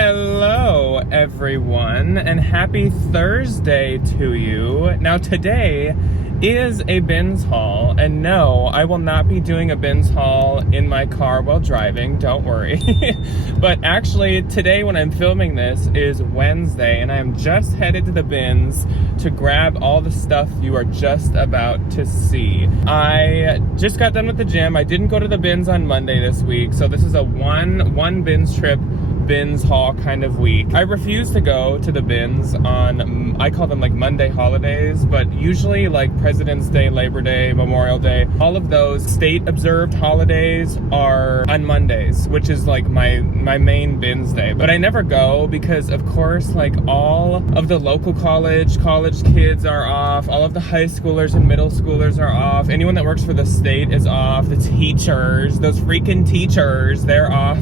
Hello, everyone, and happy Thursday to you. Now, today is a bins haul, and no, I will not be doing a bins haul in my car while driving, don't worry. But actually, today when I'm filming this is Wednesday, and I am just headed to the bins to grab all the stuff you are just about to see. I just got done with the gym. I didn't go to the bins on Monday this week, so this is a one bins trip, bins haul kind of week. I refuse to go to the bins on, I call them like Monday holidays, but usually like President's Day, Labor Day, Memorial Day, all of those state observed holidays are on Mondays, which is like my main bins day. But I never go because of course like all of the local college kids are off, all of the high schoolers and middle schoolers are off, anyone that works for the state is off, the teachers, those freaking teachers, they're off.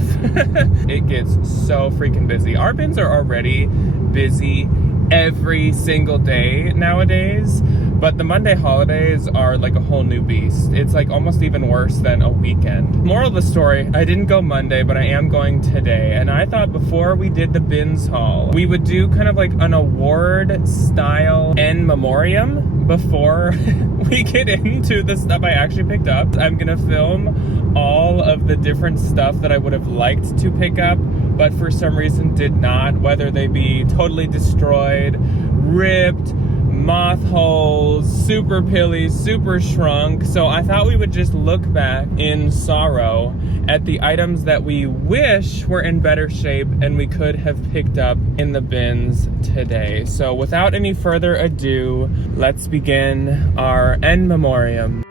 It gets so freaking busy. Our bins are already busy every single day nowadays, but the Monday holidays are like a whole new beast. It's like almost even worse than a weekend. Moral of the story, I didn't go Monday, but I am going today, and I thought before we did the bins haul, we would do kind of like an award style in memoriam before we get into the stuff I actually picked up. I'm gonna film all of the different stuff that I would have liked to pick up, but for some reason did not, whether they be totally destroyed, ripped, moth holes, super pilly, super shrunk. So I thought we would just look back in sorrow at the items that we wish were in better shape and we could have picked up in the bins today. So without any further ado, let's begin our in memoriam.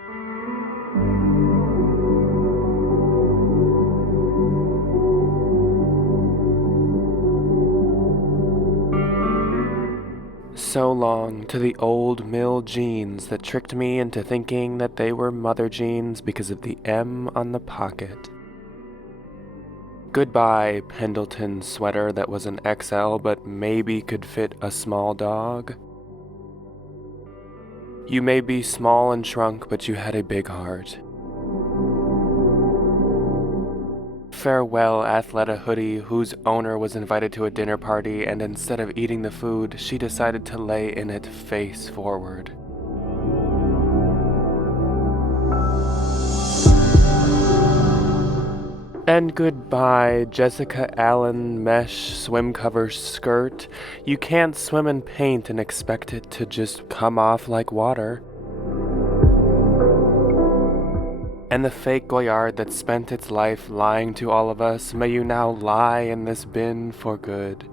So long to the old mill jeans that tricked me into thinking that they were mother jeans because of the M on the pocket. Goodbye, Pendleton sweater that was an XL but maybe could fit a small dog. You may be small and shrunk, but you had a big heart. Farewell, Athleta hoodie, whose owner was invited to a dinner party, and instead of eating the food, she decided to lay in it face forward. And goodbye, Jessica Allen mesh swim cover skirt. You can't swim in paint and expect it to just come off like water. And the fake Goyard that spent its life lying to all of us, may you now lie in this bin for good.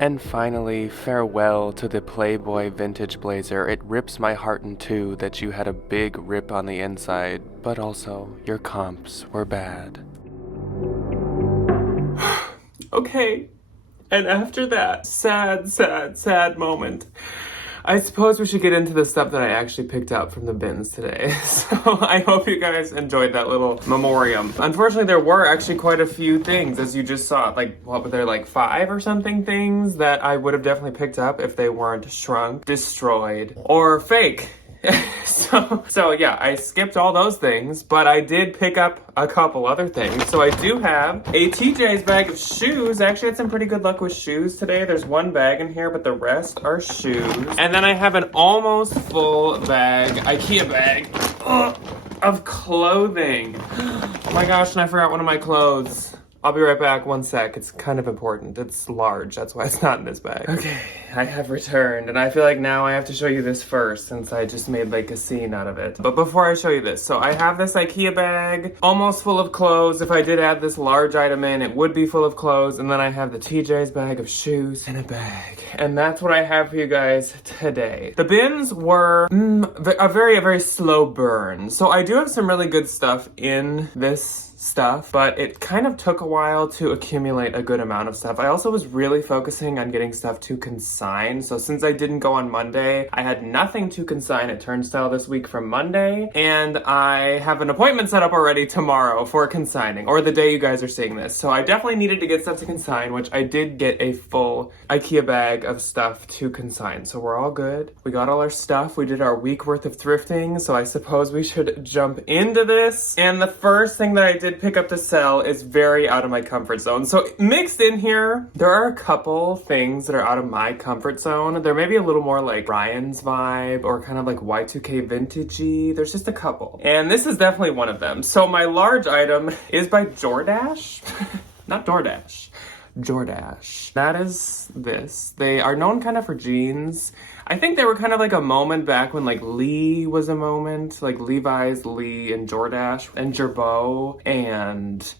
And finally, farewell to the Playboy vintage blazer. It rips my heart in two that you had a big rip on the inside, but also your comps were bad. Okay, and after that sad moment, I suppose we should get into the stuff that I actually picked up from the bins today. So I hope you guys enjoyed that little memoriam. Unfortunately, there were actually quite a few things, as you just saw. Like, what were there, like 5 or something things that I would have definitely picked up if they weren't shrunk, destroyed, or fake. So yeah, I skipped all those things, but I did pick up a couple other things. So I do have a TJ's bag of shoes. I actually had some pretty good luck with shoes today. There's one bag in here, but the rest are shoes. And then I have an almost full bag, IKEA bag, of clothing. Oh my gosh, and I forgot one of my clothes. I'll be right back, one sec. It's kind of important. It's large, that's why it's not in this bag. Okay, I have returned, and I feel like now I have to show you this first since I just made like a scene out of it. But before I show you this, so I have this IKEA bag, almost full of clothes. If I did add this large item in, it would be full of clothes. And then I have the TJ's bag of shoes in a bag. And that's what I have for you guys today. The bins were a very slow burn. So I do have some really good stuff in this stuff, but it kind of took a while to accumulate a good amount of stuff. I also was really focusing on getting stuff to consign. So since I didn't go on Monday, I had nothing to consign at Turnstile this week from Monday, and I have an appointment set up already tomorrow for consigning, or the day you guys are seeing this. So I definitely needed to get stuff to consign, which I did get a full IKEA bag of stuff to consign. So we're all good. We got all our stuff. We did our week worth of thrifting, so I suppose we should jump into this. And the first thing that I did pick up to sell is very out of my comfort zone. So mixed in here, there are a couple things that are out of my comfort zone. There may be a little more like Ryan's vibe or kind of like Y2K vintagey. There's just a couple. And this is definitely one of them. So my large item is by Jordache. Not DoorDash. Jordache. That is this. They are known kind of for jeans. I think they were kind of like a moment back when like Lee was a moment, like Levi's, Lee, and Jordache, and Gerbeau, and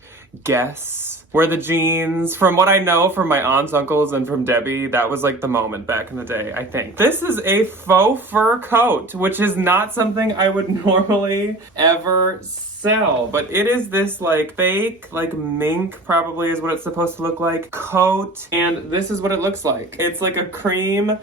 Guess were the jeans. From what I know from my aunts, uncles, and from Debbie, that was like the moment back in the day, I think. This is a faux fur coat, which is not something I would normally ever sell, but it is this like fake, like mink probably is what it's supposed to look like, coat, and this is what it looks like. It's like a cream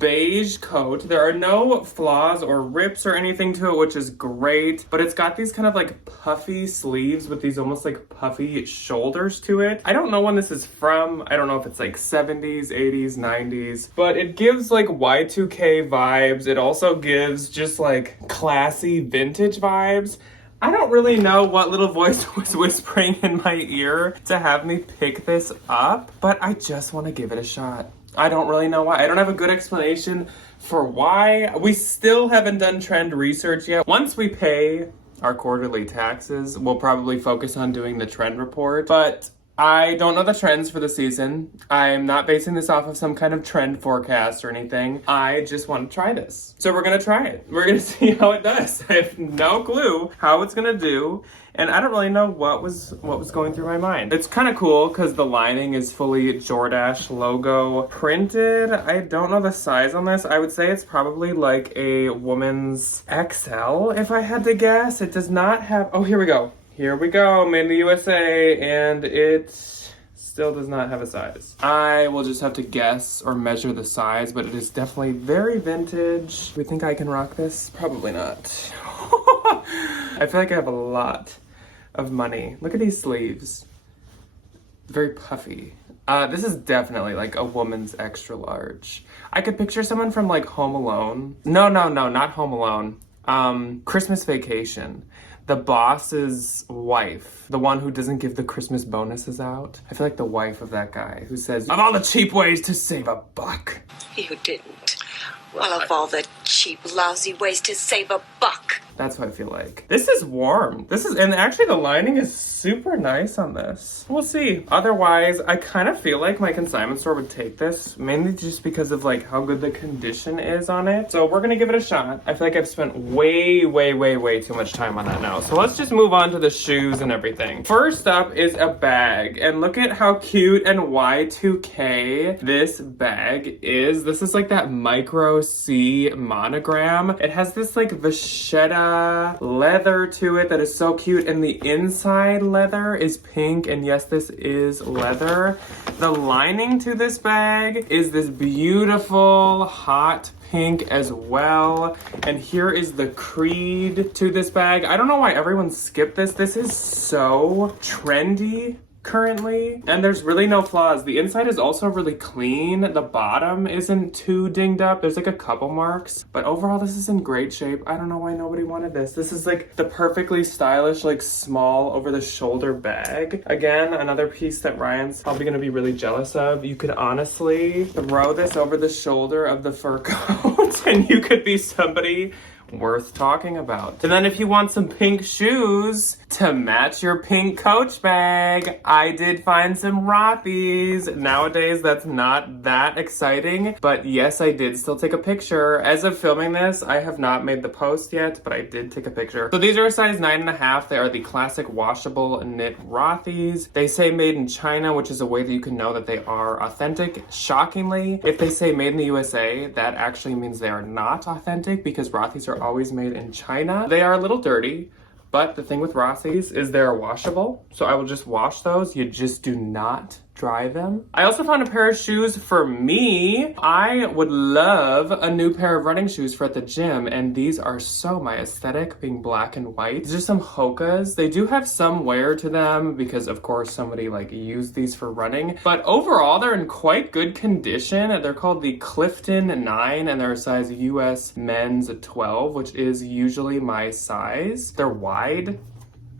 beige coat. There are no flaws or rips or anything to it, which is great, but it's got these kind of like puffy sleeves with these almost like puffy shoulders to it. I don't know when this is from. I don't know if it's like 70s, 80s, 90s, but it gives like Y2K vibes. It also gives just like classy vintage vibes. I don't really know what little voice was whispering in my ear to have me pick this up, but I just want to give it a shot. I don't really know why. I don't have a good explanation for why. We still haven't done trend research yet. Once we pay our quarterly taxes, we'll probably focus on doing the trend report, but I don't know the trends for the season. I'm not basing this off of some kind of trend forecast or anything. I just want to try this. So we're gonna try it. We're gonna see how it does. I have no clue how it's gonna do, and I don't really know what was going through my mind. It's kind of cool because the lining is fully Jordache logo printed. I don't know the size on this. I would say it's probably like a woman's XL if I had to guess. It does not have, oh, here we go. Here we go, made in the USA, and it still does not have a size. I will just have to guess or measure the size, but it is definitely very vintage. Do we think I can rock this? Probably not. I feel like I have a lot of money. Look at these sleeves. Very puffy. This is definitely like a woman's extra large. I could picture someone from like Home Alone. No, not Home Alone. Christmas Vacation. The boss's wife, the one who doesn't give the Christmas bonuses out. I feel like the wife of that guy who says, of all the cheap ways to save a buck. You didn't. Well, of all the cheap, lousy ways to save a buck. That's what I feel like. This is warm. And actually the lining is super nice on this. We'll see. Otherwise, I kind of feel like my consignment store would take this, mainly just because of like how good the condition is on it. So we're gonna give it a shot. I feel like I've spent way too much time on that now. So let's just move on to the shoes and everything. First up is a bag, and look at how cute and Y2K this bag is. This is like that micro C monogram. It has this like vachetta leather to it that is so cute, and the inside leather is pink, and yes, this is leather. The lining to this bag is this beautiful hot pink as well, and here is the creed to this bag. I don't know why everyone skipped this. This is so trendy currently, and there's really no flaws. The inside is also really clean. The bottom isn't too dinged up. There's like a couple marks, but overall this is in great shape. I don't know why nobody wanted this. This is like the perfectly stylish, like small over the shoulder bag. Again, another piece that Ryan's probably gonna be really jealous of. You could honestly throw this over the shoulder of the fur coat and you could be somebody worth talking about. And then if you want some pink shoes to match your pink Coach bag, I did find some Rothy's. Nowadays, that's not that exciting, but yes, I did still take a picture. As of filming this, I have not made the post yet, but I did take a picture. So these are a size 9.5. They are the classic washable knit Rothy's. They say made in China, which is a way that you can know that they are authentic. Shockingly, if they say made in the USA, that actually means they are not authentic because Rothy's are always made in China. They are a little dirty, But the thing with Rossi's is they're washable. So I will just wash those. You just do not dry them. I also found a pair of shoes for me. I would love a new pair of running shoes for at the gym, and these are so my aesthetic, being black and white. These are some Hoka's. They do have some wear to them because of course somebody like used these for running, but overall they're in quite good condition. They're called the Clifton 9 and they're a size US men's 12, which is usually my size. They're wide.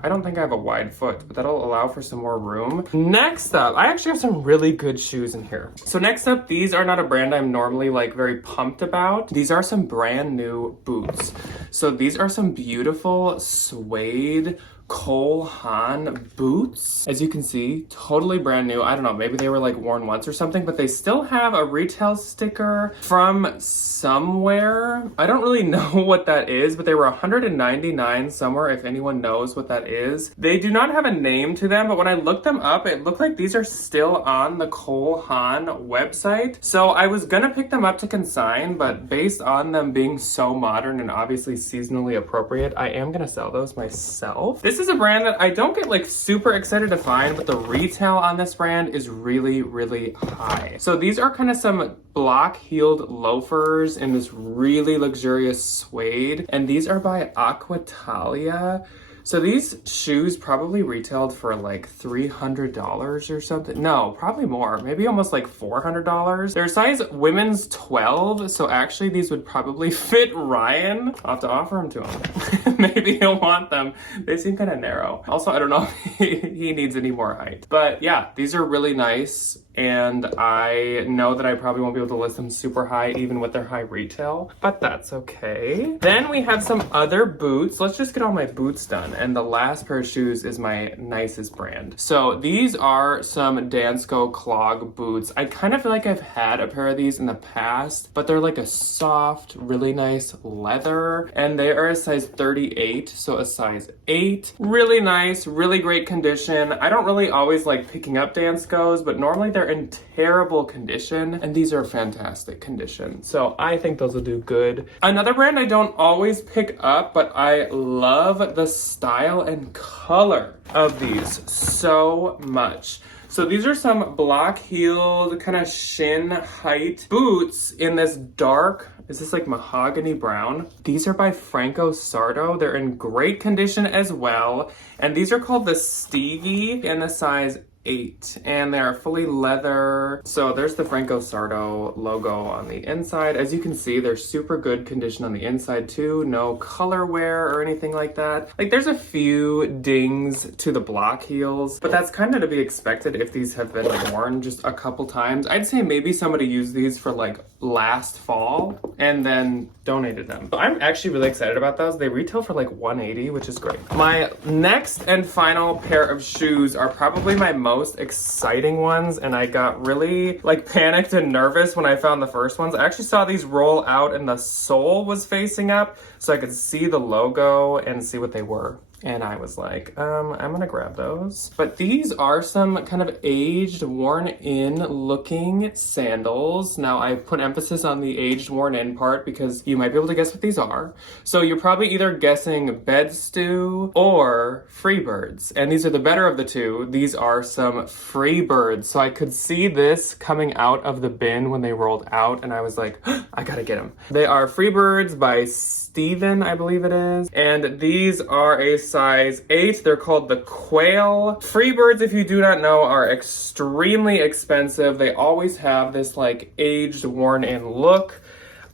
I don't think I have a wide foot, but that'll allow for some more room. Next up, I actually have some really good shoes in here. So next up, these are not a brand I'm normally like very pumped about. These are some brand new boots. So these are some beautiful suede Cole Haan boots. As you can see, totally brand new. I don't know, maybe they were like worn once or something, but they still have a retail sticker from somewhere. I don't really know what that is, but they were $199 somewhere if anyone knows what that is. They do not have a name to them, but when I looked them up, it looked like these are still on the Cole Haan website. So I was gonna pick them up to consign, but based on them being so modern and obviously seasonally appropriate, I am gonna sell those myself. This is a brand that I don't get like super excited to find, but the retail on this brand is really, really high. So these are kind of some block-heeled loafers in this really luxurious suede, and these are by Aquatalia. So these shoes probably retailed for like $300 or something. No, probably more, maybe almost like $400. They're size women's 12, so actually these would probably fit Ryan. I'll have to offer them to him. Maybe he'll want them. They seem kind of narrow. Also, I don't know if he needs any more height. But yeah, these are really nice. And I know that I probably won't be able to list them super high even with their high retail, but that's okay. Then we have some other boots. Let's just get all my boots done. And the last pair of shoes is my nicest brand. So these are some Dansko clog boots. I kind of feel like I've had a pair of these in the past, but they're like a soft, really nice leather, and they are a size 38, so a size 8. Really nice, really great condition. I don't really always like picking up Danskos, but normally they're in terrible condition, and these are fantastic condition. So I think those will do good. Another brand I don't always pick up, but I love the style and color of these so much. So these are some block-heeled, kind of shin height boots in this dark, is this like mahogany brown? These are by Franco Sarto. They're in great condition as well. And these are called the Stevie in the size 8, and they're fully leather. So there's the Franco Sarto logo on the inside. As you can see, they're super good condition on the inside too. No color wear or anything like that. Like there's a few dings to the block heels, but that's kind of to be expected if these have been like worn just a couple times. I'd say maybe somebody used these for like last fall and then donated them. So I'm actually really excited about those. They retail for like $180, which is great. My next and final pair of shoes are probably my most exciting ones, and I got really like panicked and nervous when I found the first ones. I actually saw these roll out and the sole was facing up so I could see the logo and see what they were. And I was like, I'm gonna grab those. But these are some kind of aged, worn-in looking sandals. Now, I put emphasis on the aged, worn-in part because you might be able to guess what these are. So you're probably either guessing Bed Stew or Freebirds. And these are the better of the two. These are some Freebirds. So I could see this coming out of the bin when they rolled out, and I was like, I gotta get them. They are Freebirds by Steven, I believe it is. And these are a size 8. They're called the Quail. Freebirds, if you do not know, are extremely expensive. They always have this like aged, worn-in look.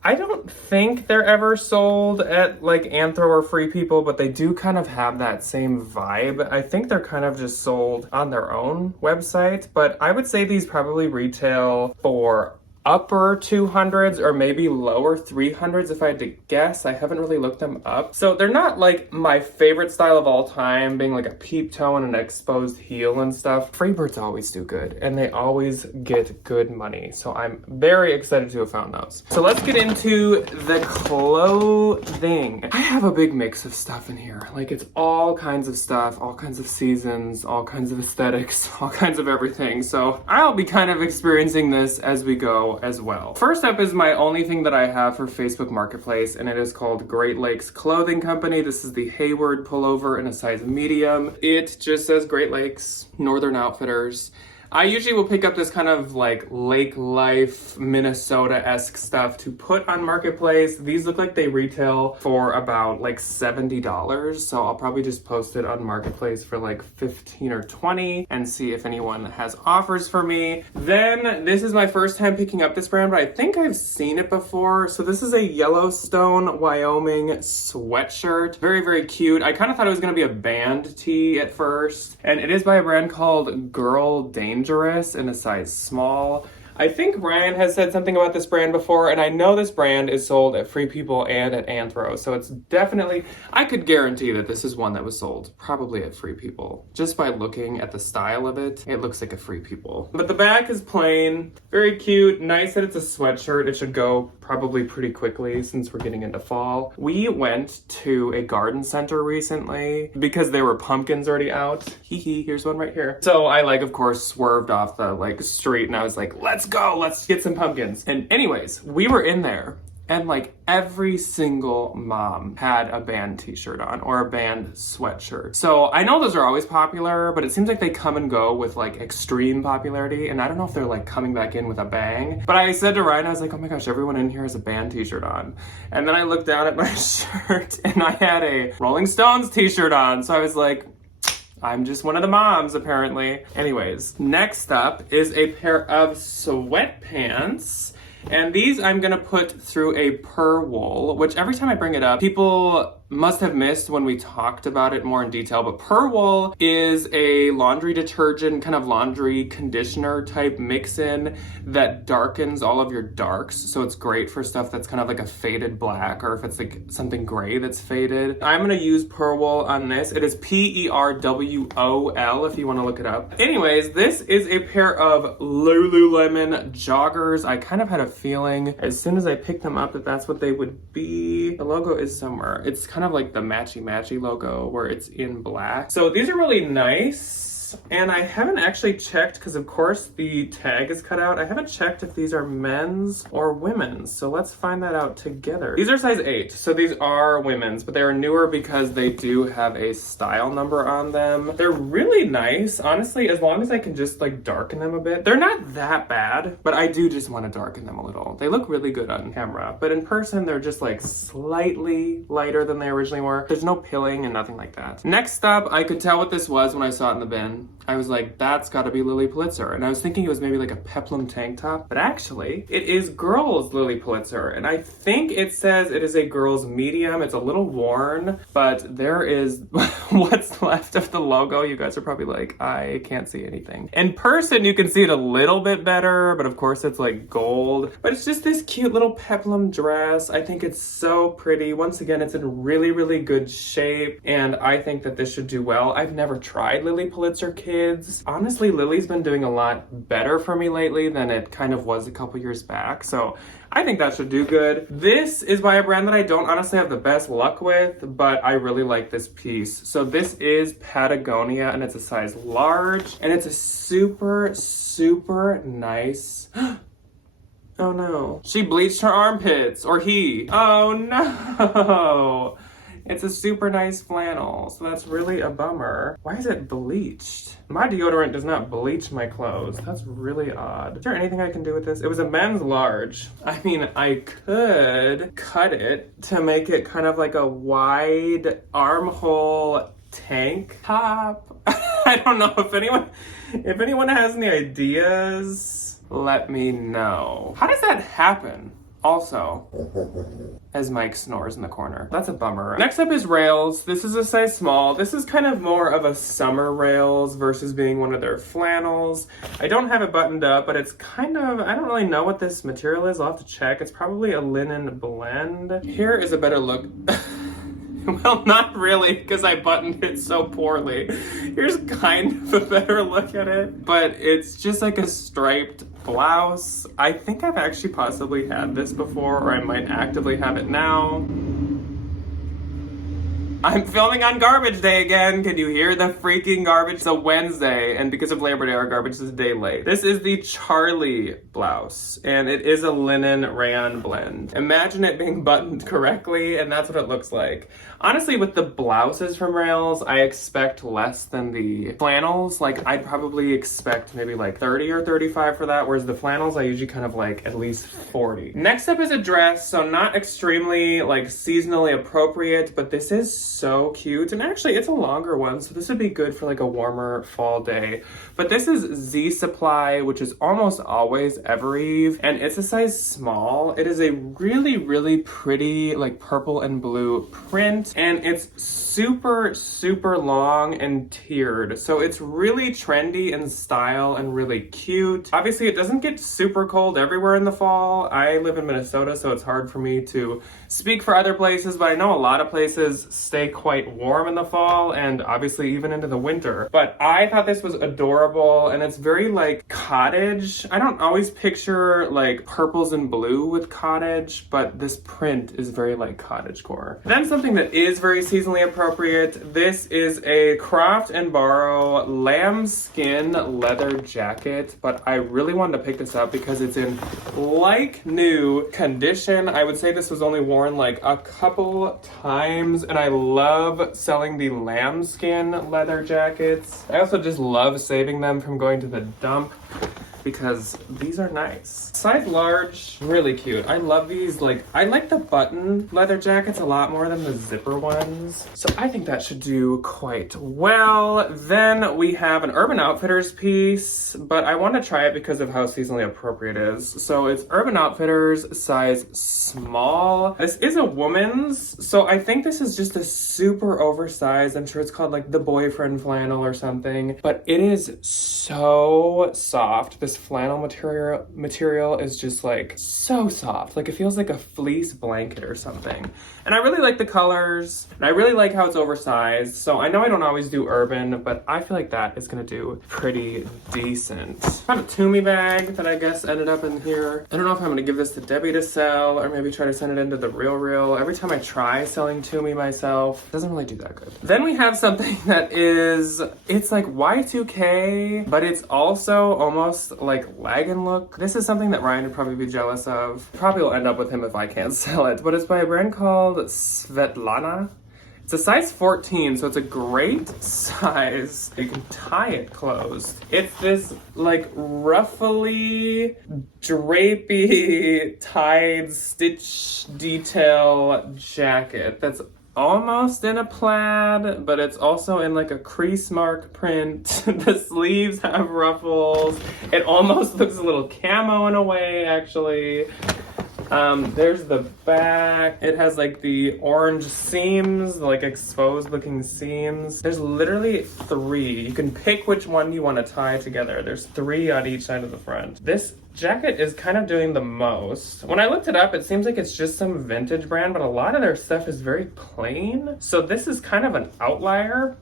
I don't think they're ever sold at like Anthro or Free People, but they do kind of have that same vibe. I think they're kind of just sold on their own website, but I would say these probably retail for upper 200s or maybe lower 300s if I had to guess. I haven't really looked them up. So they're not like my favorite style of all time, being like a peep toe and an exposed heel and stuff. Freebirds always do good, and they always get good money. So I'm very excited to have found those. So let's get into the clothing. I have a big mix of stuff in here. Like it's all kinds of stuff, all kinds of seasons, all kinds of aesthetics, all kinds of everything. So I'll be kind of experiencing this as we go. video as well. First up is my only thing that I have for Facebook Marketplace, and it is called Great Lakes Clothing Company. This is the Hayward pullover in a size medium. It just says Great Lakes Northern Outfitters. I usually will pick up this kind of like lake life, Minnesota-esque stuff to put on Marketplace. These look like they retail for about like $70. So I'll probably just post it on Marketplace for like 15 or 20 and see if anyone has offers for me. Then this is my first time picking up this brand, but I think I've seen it before. So this is a Yellowstone, Wyoming sweatshirt. Very, very cute. I kind of thought it was going to be a band tee at first. And it is by a brand called Girl Dangerous in a size small. I think Ryan has said something about this brand before, and I know this brand is sold at Free People and at Anthro, so it's definitely, I could guarantee that this is one that was sold probably at Free People. Just by looking at the style of it, it looks like a Free People. But the back is plain, very cute, nice that it's a sweatshirt. It should go probably pretty quickly since we're getting into fall. We went to a garden center recently because there were pumpkins already out. Here's one right here. So I of course swerved off the street and I was like, let's go, let's get some pumpkins. And anyways, we were in there and every single mom had a band t-shirt on or a band sweatshirt. So I know those are always popular, but it seems like they come and go with extreme popularity. And I don't know if they're coming back in with a bang. But I said to Ryan, I was like, oh my gosh, everyone in here has a band t-shirt on. And then I looked down at my shirt and I had a Rolling Stones t-shirt on. So I was like, I'm just one of the moms, apparently. Anyways, next up is a pair of sweatpants. And these I'm gonna put through a Purwool, which every time I bring it up, people must have missed when we talked about it more in detail, but Purwool is a laundry detergent, kind of laundry conditioner type mix-in that darkens all of your darks. So it's great for stuff that's kind of a faded black, or if it's something gray that's faded. I'm gonna use Purwool on this. It is P-E-R-W-O-L if you wanna look it up. Anyways, this is a pair of Lululemon joggers. I kind of had a feeling as soon as I picked them up that that's what they would be. The logo is somewhere. It's kind of like the matchy logo where it's in black. So these are really nice. And I haven't actually checked, because of course the tag is cut out. I haven't checked if these are men's or women's. So let's find that out together. These are size 8, so these are women's, but they are newer because they do have a style number on them. They're really nice, honestly, as long as I can just darken them a bit. They're not that bad, but I do just want to darken them a little. They look really good on camera, but in person they're just slightly lighter than they originally were. There's no pilling and nothing like that. Next up, I could tell what this was when I saw it in the bin. I was like, that's gotta be Lily Pulitzer. And I was thinking it was maybe a peplum tank top, but actually it is girls Lily Pulitzer. And I think it says it is a girl's medium. It's a little worn, but there is what's left of the logo. You guys are probably like, I can't see anything. In person, you can see it a little bit better, but of course it's gold. But it's just this cute little peplum dress. I think it's so pretty. Once again, it's in really, really good shape. And I think that this should do well. I've never tried Lily Pulitzer kids. Honestly, Lily's been doing a lot better for me lately than it kind of was a couple years back. So I think that should do good. This is by a brand that I don't honestly have the best luck with, but I really like this piece. So this is Patagonia and it's a size large and it's a super, super nice. Oh no. She bleached her armpits, or he. Oh no. It's a super nice flannel, so that's really a bummer. Why is it bleached? My deodorant does not bleach my clothes. That's really odd. Is there anything I can do with this? It was a men's large. I mean, I could cut it to make it kind of a wide armhole tank top. I don't know if anyone has any ideas, let me know. How does that happen? Also, as Mike snores in the corner. That's a bummer. Next up is rails. This is a size small. This is kind of more of a summer rails versus being one of their flannels. I don't have it buttoned up, but it's kind of, I don't really know what this material is. I'll have to check. It's probably a linen blend. Here is a better look. Well, not really, because I buttoned it so poorly. Here's kind of a better look at it, but it's just a striped blouse. I think I've actually possibly had this before, or I might actively have it now. I'm filming on garbage day again. Can you hear the freaking garbage? It's a Wednesday, and because of Labor Day, our garbage is a day late. This is the Charlie blouse, and it is a linen rayon blend. Imagine it being buttoned correctly, and that's what it looks like. Honestly, with the blouses from Rails, I expect less than the flannels. Like, I'd probably expect maybe like 30 or 35 for that, whereas the flannels, I usually kind of like at least 40. Next up is a dress, so not extremely like seasonally appropriate, but this is so cute. And actually, it's a longer one, so this would be good for like a warmer fall day. But this is Z Supply, which is almost always Evereve, and it's a size small. It is a really, really pretty like purple and blue print, and it's super, super long and tiered. So it's really trendy in style and really cute. Obviously, it doesn't get super cold everywhere in the fall. I live in Minnesota, so it's hard for me to speak for other places, but I know a lot of places stay quite warm in the fall and obviously even into the winter. But I thought this was adorable, and it's very like cottage. I don't always picture like purples and blue with cottage, but this print is very like cottagecore. Then something that is very seasonally appropriate. This is a Croft and Borrow lambskin leather jacket, but I really wanted to pick this up because it's in like new condition. I would say this was only worn like a couple times, and I love selling the lambskin leather jackets. I also just love saving them from going to the dump because these are nice. Size large, really cute. I love these. Like, I like the button leather jackets a lot more than the zipper ones. So I think that should do quite well. Then we have an Urban Outfitters piece, but I want to try it because of how seasonally appropriate it is. So it's Urban Outfitters size small. This is a woman's, so I think this is just a super oversized, I'm sure it's called like the boyfriend flannel or something, but it is so soft. This flannel material is just like so soft. Like, it feels like a fleece blanket or something. And I really like the colors, and I really like how it's oversized. So I know I don't always do urban, but I feel like that is gonna do pretty decent. I have a Toomey bag that I guess ended up in here. I don't know if I'm gonna give this to Debbie to sell or maybe try to send it into the Real. Every time I try selling Toomey myself, it doesn't really do that good. Then we have something that is, it's like Y2K, but it's also almost like Lagan look. This is something that Ryan would probably be jealous of. Probably will end up with him if I can't sell it, but it's by a brand called Svetlana. It's a size 14, so it's a great size. You can tie it closed. It's this like ruffly, drapey, tied stitch detail jacket that's almost in a plaid, but it's also in like a crease mark print. The sleeves have ruffles. It almost looks a little camo in a way, actually. There's the back. It has like the orange seams, like exposed looking seams. There's literally 3. You can pick which one you want to tie together. There's 3 on each side of the front. This jacket is kind of doing the most. When I looked it up, it seems like it's just some vintage brand, but a lot of their stuff is very plain. So this is kind of an outlier,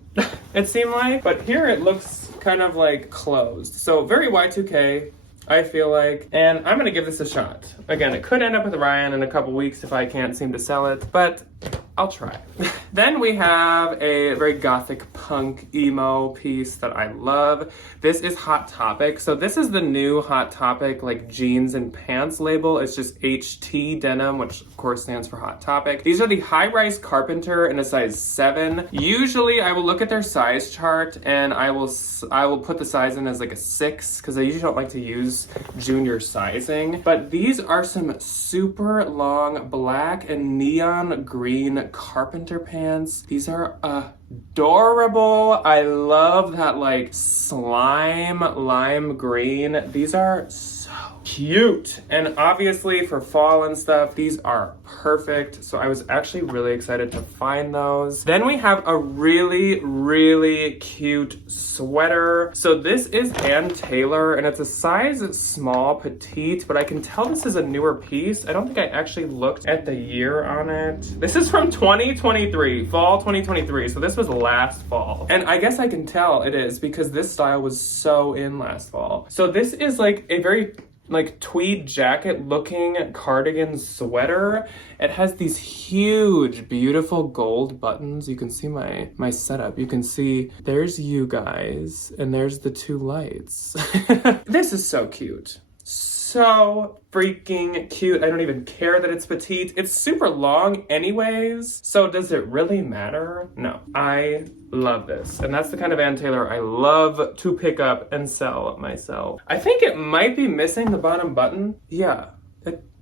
it seemed like. But here it looks kind of like closed. So very Y2K, I feel like, and I'm gonna give this a shot. Again, it could end up with Ryan in a couple weeks if I can't seem to sell it, but I'll try. Then we have a very gothic punk emo piece that I love. This is Hot Topic. So this is the new Hot Topic like jeans and pants label. It's just HT denim, which of course stands for Hot Topic. These are the high-rise Carpenter in a size 7. Usually I will look at their size chart and I will put the size in as like a 6 because I usually don't like to use junior sizing. But these are some super long black and neon green Carpenter pants. These are adorable. I love that like slime lime green. These are so cute. And obviously for fall and stuff, these are perfect. So I was actually really excited to find those. Then we have a really, really cute sweater. So this is Ann Taylor, and it's a size small petite, but I can tell this is a newer piece. I don't think I actually looked at the year on it. This is from 2023, fall 2023. So this was last fall. And I guess I can tell it is because this style was so in last fall. So this is like a very like tweed jacket looking cardigan sweater. It has these huge, beautiful gold buttons. You can see my setup. You can see there's you guys and there's the two lights. This is so cute. So freaking cute. I don't even care that it's petite. It's super long anyways, so does it really matter? No. I love this. And that's the kind of Ann Taylor I love to pick up and sell myself. I think it might be missing the bottom button. Yeah.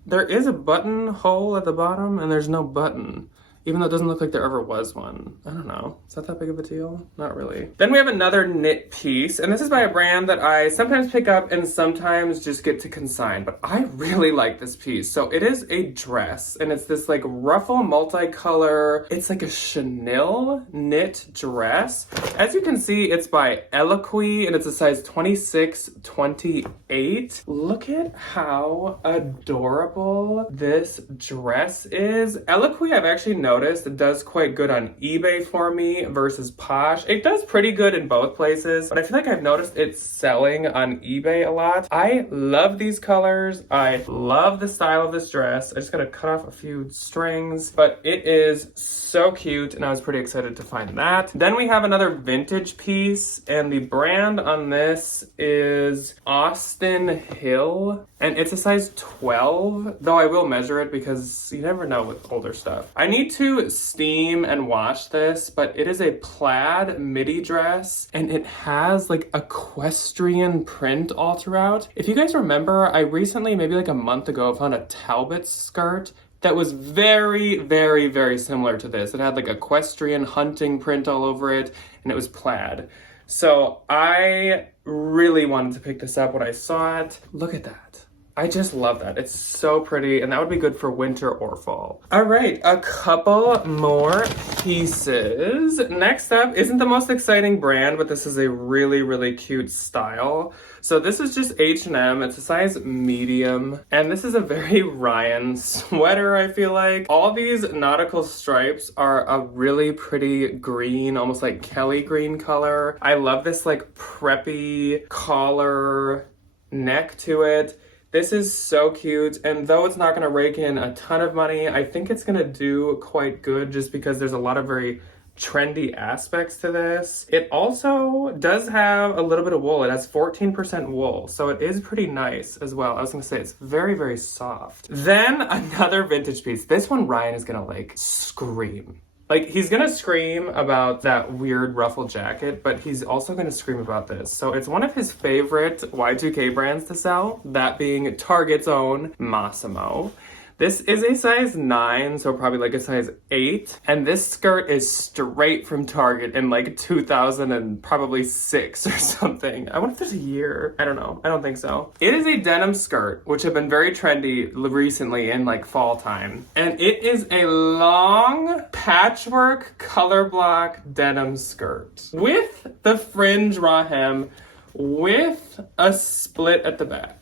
There is a button hole at the bottom and there's no button. Even though it doesn't look like there ever was one. I don't know. Is that big of a deal? Not really. Then we have another knit piece, and this is by a brand that I sometimes pick up and sometimes just get to consign, but I really like this piece. So it is a dress, and it's this like ruffle multicolor. It's like a chenille knit dress. As you can see, it's by Eloquii, and it's a size 26-28. Look at how adorable this dress is. Eloquii, I've actually noticed it does quite good on eBay for me versus Posh. It does pretty good in both places, but I feel like I've noticed it's selling on eBay a lot. I love these colors. I love the style of this dress. I just gotta cut off a few strings, but it is so cute and I was pretty excited to find that. Then we have another vintage piece, and the brand on this is Austin Hill, and it's a size 12, though I will measure it because you never know with older stuff. I need to steam and wash this, but it is a plaid midi dress and it has like equestrian print all throughout. If you guys remember, I recently, maybe like a month ago, found a Talbot skirt that was very, very, very similar to this. It had like equestrian hunting print all over it and it was plaid. So I really wanted to pick this up when I saw it. Look at that. I just love that. It's so pretty, and that would be good for winter or fall. All right, a couple more pieces. Next up isn't the most exciting brand, but this is a really, really cute style. So this is just H&M. It's a size medium, and this is a very Ryan sweater, I feel like. All these nautical stripes are a really pretty green, almost like Kelly green color. I love this like preppy collar neck to it. This is so cute, and though it's not gonna rake in a ton of money, I think it's gonna do quite good just because there's a lot of very trendy aspects to this. It also does have a little bit of wool. It has 14% wool, so it is pretty nice as well. I was gonna say it's very, very soft. Then another vintage piece. This one Ryan is gonna like scream. Like, he's gonna scream about that weird ruffle jacket, but he's also gonna scream about this. So it's one of his favorite Y2K brands to sell, that being Target's own Massimo. This is a size 9, so probably like a size 8. And this skirt is straight from Target in like 2006 or something. I wonder if there's a year. I don't know. I don't think so. It is a denim skirt, which have been very trendy recently in like fall time. And it is a long patchwork color block denim skirt with the fringe raw hem with a split at the back.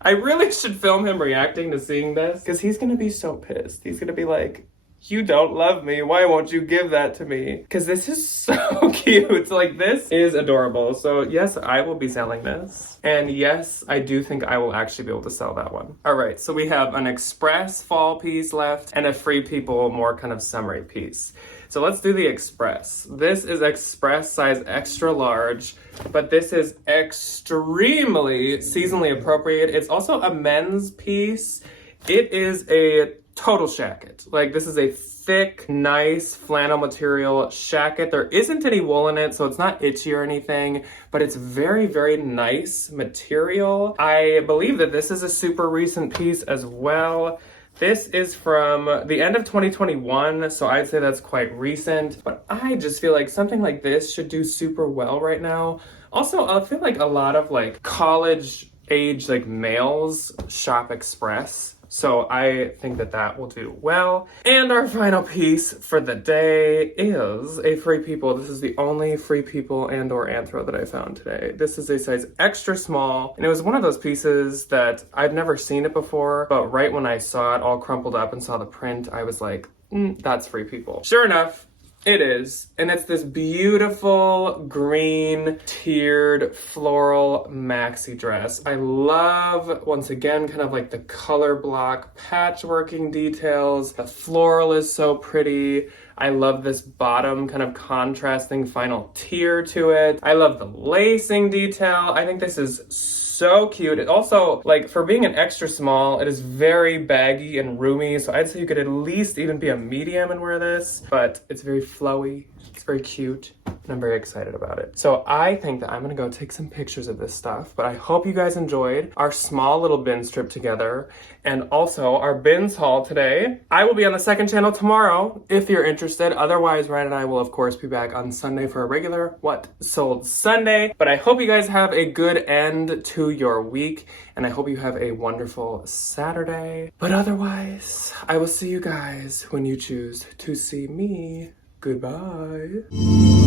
I really should film him reacting to seeing this because he's gonna be so pissed. He's gonna be like, you don't love me. Why won't you give that to me? Because this is so cute. Like, this is adorable. So yes, I will be selling this. And yes, I do think I will actually be able to sell that one. All right, so we have an express fall piece left and a Free People more kind of summery piece. So let's do the express. This is express size extra large, but this is extremely seasonally appropriate. It's also a men's piece. It is a total shacket. Like, this is a thick, nice flannel material shacket. There isn't any wool in it, so it's not itchy or anything, but it's very, very nice material. I believe that this is a super recent piece as well. This is from the end of 2021, so I'd say that's quite recent, but I just feel like something like this should do super well right now. Also, I feel like a lot of like college age like males shop Express, so I think that that will do well. And our final piece for the day is a Free People. This is the only Free People and or Anthro that I found today. This is a size extra small, and it was one of those pieces that I've never seen it before, but right when I saw it all crumpled up and saw the print, I was like, that's Free People. Sure enough, It is, and it's this beautiful green tiered floral maxi dress. I love, once again, kind of like the color block patchworking details. The floral is so pretty. I love this bottom kind of contrasting final tier to it. I love the lacing detail. I think this is so cute. It also, like, for being an extra small, it is very baggy and roomy, so I'd say you could at least even be a medium and wear this, but it's very flowy, it's very cute, and I'm very excited about it. So I think that I'm gonna go take some pictures of this stuff, but I hope you guys enjoyed our small little bins trip together, and also our bins haul today. I will be on the second channel tomorrow if you're interested. Otherwise, Ryan and I will of course be back on Sunday for a regular What Sold Sunday. But I hope you guys have a good end to your week, and I hope you have a wonderful Saturday. But otherwise, I will see you guys when you choose to see me. Goodbye.